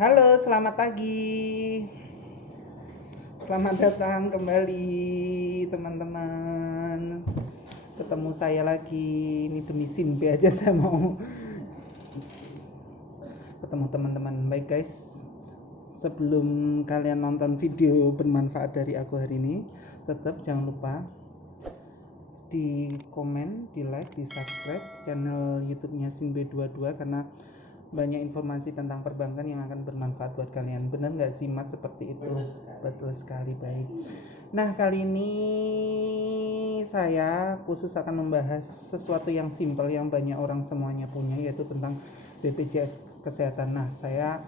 Halo, selamat pagi. Selamat datang kembali, teman-teman. Ketemu saya lagi. Ini demi Simpe aja saya mau ketemu teman-teman. Baik, guys. Sebelum kalian nonton video bermanfaat dari aku hari ini, tetap jangan lupa di komen, di like, di subscribe channel YouTube-nya Simbe22 karena banyak informasi tentang perbankan yang akan bermanfaat buat kalian. Benar nggak sih, Mat, seperti itu? Betul sekali, baik. Nah, kali ini saya khusus akan membahas sesuatu yang simpel yang banyak orang semuanya punya, yaitu tentang BPJS Kesehatan. Nah, saya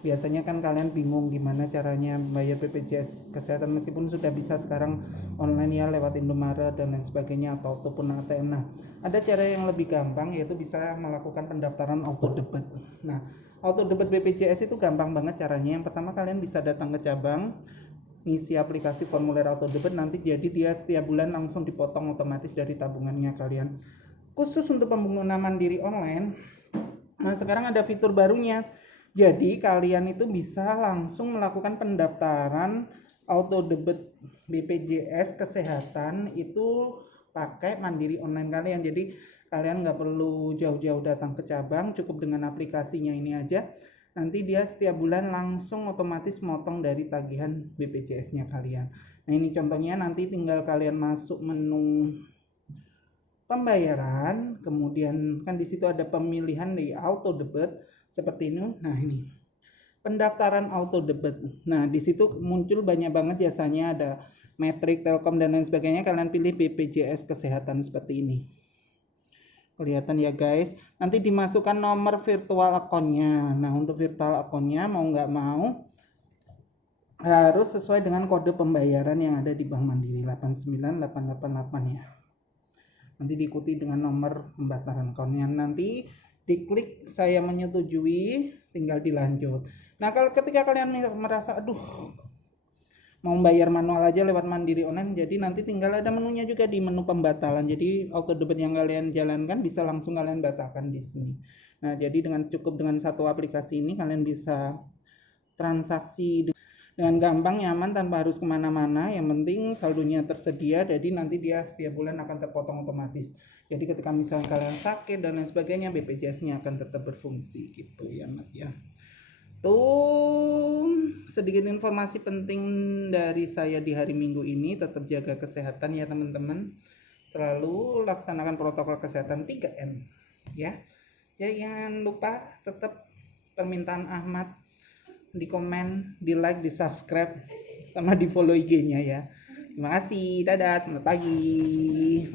biasanya kan kalian bingung gimana caranya bayar BPJS Kesehatan meskipun sudah bisa sekarang online ya lewat Indomaret dan lain sebagainya ataupun ATM. Nah, ada cara yang lebih gampang yaitu bisa melakukan pendaftaran auto debit. Nah, auto debit BPJS itu gampang banget caranya. Yang pertama kalian bisa datang ke cabang, ngisi aplikasi formulir auto debit, nanti jadi dia setiap bulan langsung dipotong otomatis dari tabungannya kalian. Khusus untuk pengguna mandiri online, nah sekarang ada fitur barunya. Jadi kalian itu bisa langsung melakukan pendaftaran auto debit BPJS Kesehatan itu pakai mandiri online kalian. Jadi kalian nggak perlu jauh-jauh datang ke cabang, cukup dengan aplikasinya ini aja. Nanti dia setiap bulan langsung otomatis motong dari tagihan BPJS-nya kalian. Nah ini contohnya, nanti tinggal kalian masuk menu pembayaran, kemudian kan di situ ada pemilihan di auto debit seperti ini. Nah ini pendaftaran auto debit. Nah di situ muncul banyak banget jasanya, ada Metrik, Telkom dan lain sebagainya. Kalian pilih BPJS Kesehatan seperti ini. Kelihatan ya guys. Nanti dimasukkan nomor virtual akunnya. Nah untuk virtual akunnya mau nggak mau harus sesuai dengan kode pembayaran yang ada di Bank Mandiri 89888 ya. Nanti diikuti dengan nomor pendaftaran akunnya. Nanti diklik saya menyetujui, tinggal dilanjut. Nah kalau ketika kalian merasa aduh mau bayar manual aja lewat mandiri online, jadi nanti tinggal ada menunya juga di menu pembatalan. Jadi auto debit yang kalian jalankan bisa langsung kalian batalkan di sini. Nah jadi cukup dengan satu aplikasi ini kalian bisa transaksi dengan gampang, nyaman, tanpa harus kemana-mana. Yang penting saldonya tersedia, jadi nanti dia setiap bulan akan terpotong otomatis. Jadi ketika misalnya kalian sakit dan lain sebagainya, BPJS-nya akan tetap berfungsi gitu ya, Mat ya. Tuh sedikit informasi penting dari saya di hari Minggu ini. Tetap jaga kesehatan ya teman-teman. Selalu laksanakan protokol kesehatan 3M ya. Ya jangan lupa tetap permintaan Ahmad di komen, di like, di subscribe, sama di follow IG-nya ya. Terima kasih, dadah, selamat pagi.